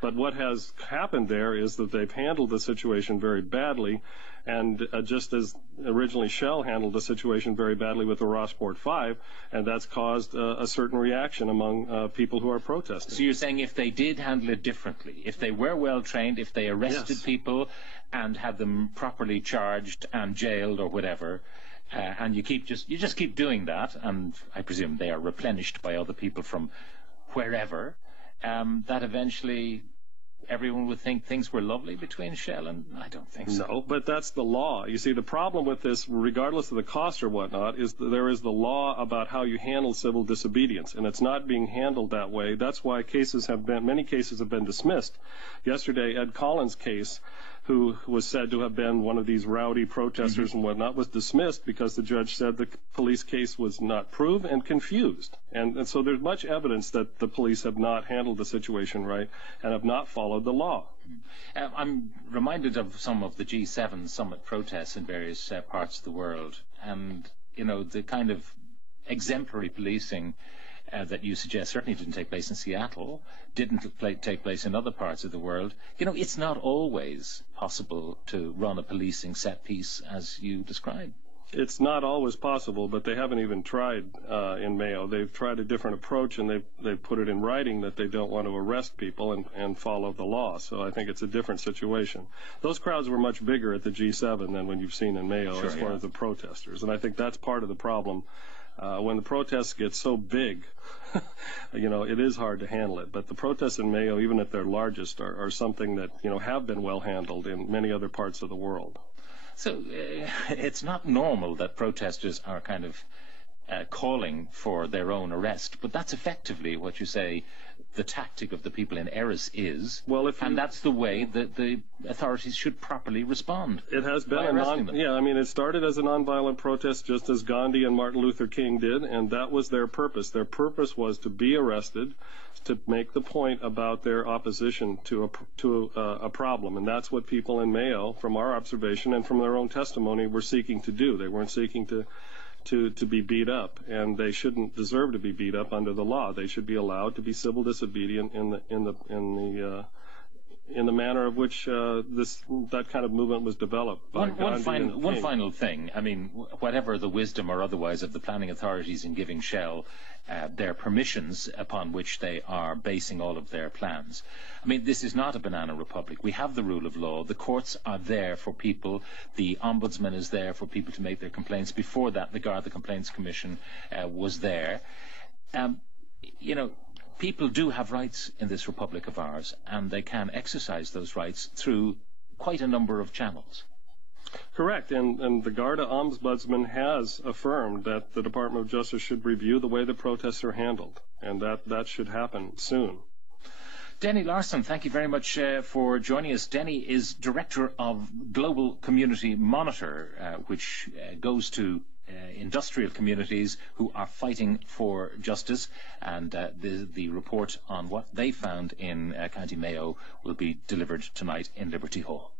But what has happened there is that they've handled the situation very badly, and just as originally Shell handled the situation very badly with the Rossport 5, and that's caused a certain reaction among people who are protesting. So you're saying if they did handle it differently, if they were well trained, if they arrested people and had them properly charged and jailed or whatever, and you just keep doing that, and I presume they are replenished by other people from wherever, that eventually everyone would think things were lovely between Shell and... I don't think so. No, but that's the law. You see, the problem with this, regardless of the cost or whatnot, is that there is the law about how you handle civil disobedience, and it's not being handled that way. That's why many cases have been dismissed. Yesterday, Ed Collins' case, who was said to have been one of these rowdy protesters and whatnot, was dismissed because the judge said the police case was not proved and confused. And so there's much evidence that the police have not handled the situation right and have not followed the law. I'm reminded of some of the G7 summit protests in various parts of the world, and, you know, the kind of exemplary policing that you suggest certainly didn't take place in Seattle, didn't take place in other parts of the world. You know, it's not always possible to run a policing set piece as you describe. It's not always possible, but they haven't even tried in Mayo. They've tried a different approach, and they've put it in writing that they don't want to arrest people and follow the law. So I think it's a different situation. Those crowds were much bigger at the G7 than when you've seen in Mayo as far as the protesters, and I think that's part of the problem. When the protests get so big, you know, it is hard to handle it. But the protests in Mayo, even at their largest, are something that, you know, have been well handled in many other parts of the world. So it's not normal that protesters are kind of calling for their own arrest, but that's effectively what you say the tactic of the people in Eris is, and that's the way that the authorities should properly respond. It has been it started as a nonviolent protest, just as Gandhi and Martin Luther King did, and that was their purpose. Their purpose was to be arrested, to make the point about their opposition to a problem, and that's what people in Mayo, from our observation and from their own testimony, were seeking to do. They weren't seeking to be beat up, and they shouldn't deserve to be beat up under the law. They should be allowed to be civil disobedient in the manner of which that kind of movement was developed. One final thing. I mean, whatever the wisdom or otherwise of the planning authorities in giving Shell their permissions upon which they are basing all of their plans. I mean, this is not a banana republic. We have the rule of law. The courts are there for people. The ombudsman is there for people to make their complaints. Before that, the Garda Complaints Commission was there. You know, people do have rights in this republic of ours, and they can exercise those rights through quite a number of channels. Correct, and the Garda Ombudsman has affirmed that the Department of Justice should review the way the protests are handled, and that should happen soon. Denny Larson, thank you very much for joining us. Denny is Director of Global Community Monitor, which goes to industrial communities who are fighting for justice, and the report on what they found in County Mayo will be delivered tonight in Liberty Hall.